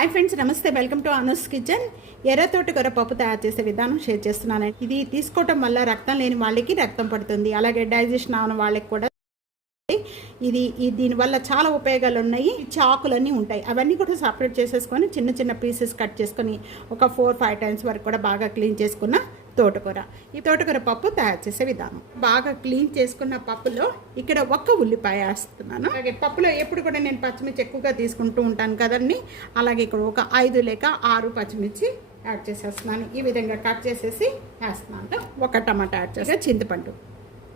Hi friends, నమస్తే. Welcome to Anu's kitchen. ఎర్ర తోటకూర పప్పు తయారు చేసే విధానం షేర్ చేస్తున్నానండి. ఇది తీసుకోవటం వల్ల రక్తం లేని వాళ్ళకి రక్తం పడుతుంది, అలాగే డైజెషన్ అవని వాళ్ళకి కూడా దీనివల్ల చాలా ఉపయోగాలు ఉన్నాయి. చాకులన్నీ ఉంటాయి, అవన్నీ కూడా సపరేట్ చేసేసుకొని చిన్న చిన్న పీసెస్ కట్ చేసుకొని ఒక 4-5 టైమ్స్ వరకు కూడా బాగా క్లీన్ చేసుకున్న తోటకూర. ఈ తోటకూర పప్పు తయారు చేసే విధానం. బాగా క్లీన్ చేసుకున్న పప్పులో ఇక్కడ ఒక్క ఉల్లిపాయ వేస్తున్నాను. అలాగే పప్పులో ఎప్పుడు కూడా నేను పచ్చిమిర్చి ఎక్కువగా తీసుకుంటూ ఉంటాను కదండి, అలాగే ఇక్కడ ఒక 5 లేక 6 పచ్చిమిర్చి యాడ్ చేసేస్తున్నాను. ఈ విధంగా కట్ చేసేసి వేస్తున్నాను. ఒక టమాటా యాడ్ చేసే, చింతపండు.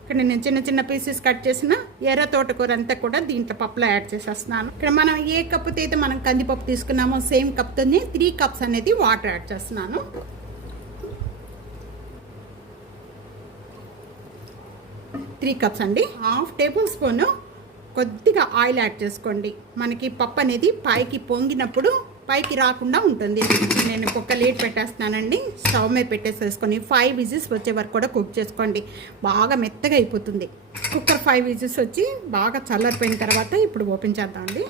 ఇక్కడ నేను చిన్న చిన్న పీసెస్ కట్ చేసిన ఎర్ర తోటకూర అంతా కూడా దీంట్లో పప్పులో యాడ్ చేసేస్తున్నాను. ఇక్కడ మనం ఏ కప్పుతో అయితే మనం కందిపప్పు తీసుకున్నామో సేమ్ కప్తోనే 3 కప్స్ అనేది వాటర్ యాడ్ చేస్తున్నాను. 3 కప్స్ అండి. 1/2 టేబుల్ స్పూన్ కొద్దిగా ఆయిల్ యాడ్ చేసుకోండి. మనకి పప్పు అనేది పైకి పొంగినప్పుడు పైకి రాకుండా ఉంటుంది. నేను ఒక లీడ్ పెట్టేస్తున్నానండి. స్టవ్ మీద పెట్టేసేసుకొని 5 విజిల్స్ వచ్చే వరకు కూడా కుక్ చేసుకోండి. బాగా మెత్తగా అయిపోతుంది. కుక్కర్ 5 విజిల్స్ వచ్చి బాగా చల్లారిపోయిన తర్వాత ఇప్పుడు ఓపెన్ చేద్దామండి.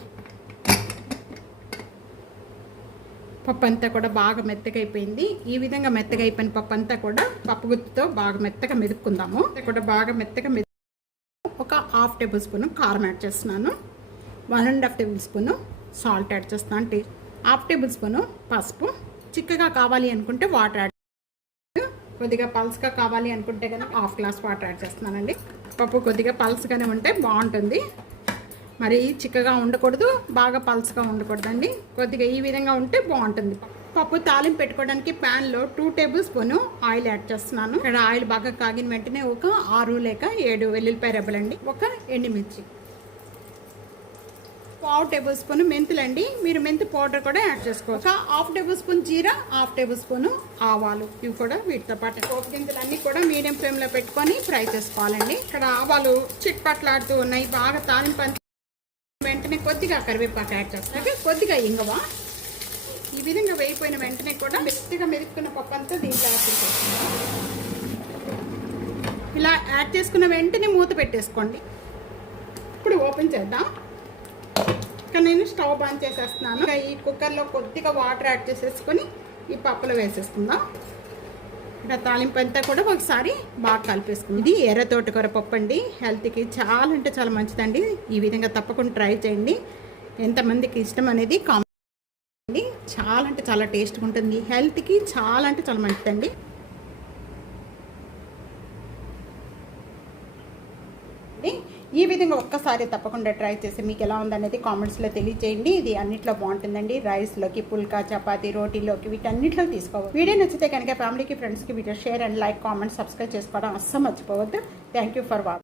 పప్పు అంతా కూడా బాగా మెత్తగా అయిపోయింది. ఈ విధంగా మెత్తగా అయిపోయిన పప్పు అంతా కూడా పప్పు గుత్తితో బాగా మెత్తగా మెదుపుకుందాము. కూడా బాగా మెత్తగా ఒక 1/2 టేబుల్ స్పూన్ కారం యాడ్ చేస్తున్నాను. 1.5 టేబుల్ స్పూన్ సాల్ట్ యాడ్ చేస్తున్నాను. 1/2 టేబుల్ స్పూన్ పసుపు. చిక్కగా కావాలి అనుకుంటే వాటర్ యాడ్, కొద్దిగా పల్స్గా కావాలి అనుకుంటే కనుక 1/2 గ్లాస్ వాటర్ యాడ్ చేస్తున్నానండి. పప్పు కొద్దిగా పల్స్గానే ఉంటే బాగుంటుంది, మరి చిక్కగా ఉండకూడదు, బాగా పల్స్గా ఉండకూడదండి. కొద్దిగా ఈ విధంగా ఉంటే బాగుంటుంది. పప్పు తాలింపు పెట్టుకోవడానికి ప్యాన్లో 2 టేబుల్ స్పూన్ ఆయిల్ యాడ్ చేస్తున్నాను. ఇక్కడ ఆయిల్ బాగా కాగిన వెంటనే ఒక 6 లేక 7 వెల్లుల్లిపాయ రెబ్బలండి, ఒక ఎండుమిర్చి, 1/2 టేబుల్ స్పూన్ మెంతులండి. మీరు మెంతు పౌడర్ కూడా యాడ్ చేసుకోవచ్చు. 1/2 టేబుల్ స్పూన్ జీరా, 1/2 టేబుల్ స్పూన్ ఆవాలు, ఇవి కూడా వీటితో పాటు. పోపు గింజలన్నీ కూడా మీడియం ఫ్లేమ్లో పెట్టుకొని ఫ్రై చేసుకోవాలండి. ఇక్కడ ఆవాలు చిట్పట్లాడుతూ ఉన్నాయి. బాగా తాలింపు వెంటనే కొద్దిగా కరివేపాకు యాడ్ చేస్తాక కొద్దిగా ఇంగువ. ఈ విధంగా వేయిపోయిన వెంటనే కూడా మెత్తగా మెదుపుకున్న పప్పు అంతా దీంట్లో యాడ్ చేసుకోవాలి. ఇలా యాడ్ చేసుకున్న వెంటనే మూత పెట్టేసుకోండి. ఇప్పుడు ఓపెన్ చేద్దాం. ఇక్కడ నేను స్టవ్ ఆన్ చేసేస్తున్నాను. ఈ కుక్కర్లో కొద్దిగా వాటర్ యాడ్ చేసేసుకొని ఈ పప్పులో వేసేసుకుందాం. ఇక్కడ తాలింపు అంతా కూడా ఒకసారి బాగా కలిపేసుకుంది. ఇది ఎర్ర తోటకూర పప్పు అండి. హెల్త్కి చాలా అంటే చాలా మంచిదండి. ఈ విధంగా తప్పకుండా ట్రై చేయండి. ఎంతమందికి ఇష్టం అనేది కామెంట్ చేయండి. చాలా అంటే చాలా టేస్ట్గా ఉంటుంది. హెల్త్కి చాలా అంటే చాలా మంచిదండి. ఈ విధంగా ఒక్కసారి తప్పకుండా ట్రై చేసి మీకు ఎలా ఉందనేది కామెంట్స్లో తెలియజేయండి. ఇది అన్నిట్లో బాగుంటుందండి. రైస్లోకి, పుల్కా, చపాతీ, రోటీలోకి, వీటన్నిటిలో తీసుకోవాలి. వీడియో నచ్చితే కనుక ఫ్యామిలీకి, ఫ్రెండ్స్కి video share and like, comment, subscribe చేసుకోవడం అస్సలు మర్చిపోవద్దు. Thank you for watching.